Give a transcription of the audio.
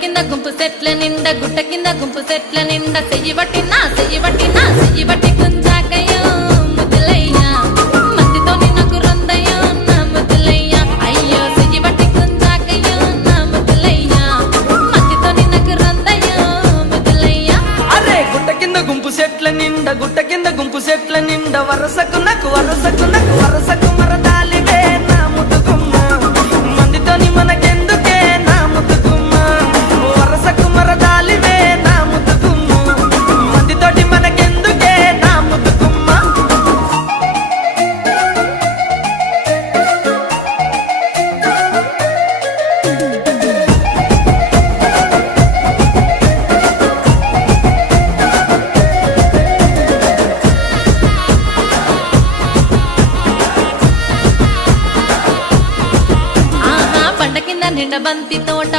కింద గుంపు సెట్ల నిండా గుట్ట కింద గుంపు సెట్ల నిండా చెయ్యి బట్టి కుంజాకయ్యో ముద్దులయ్యా మందితో నాకు రొందయ్యో నా ముద్దులయ్యా అయ్యో చెయ్యి బట్టి కుంజాకయ్యో నా ముద్దులయ్యా మందితో నాకు రొందయ్యో ముద్దులయ్యా అరే గుట్ట కింద గుంపు సెట్ల నిండా వరసకు మరదాలివే నా ముద్దుగుమ్మ మందితోని మనకెందుకే నా ముద్దుగుమ్మ వరసకు మరదాలివే నా ముద్దుగుమ్మ మందితోటి మనకెందుకే నా ముద్దుగుమ్మ బండ కింద నిండ బంతి తోట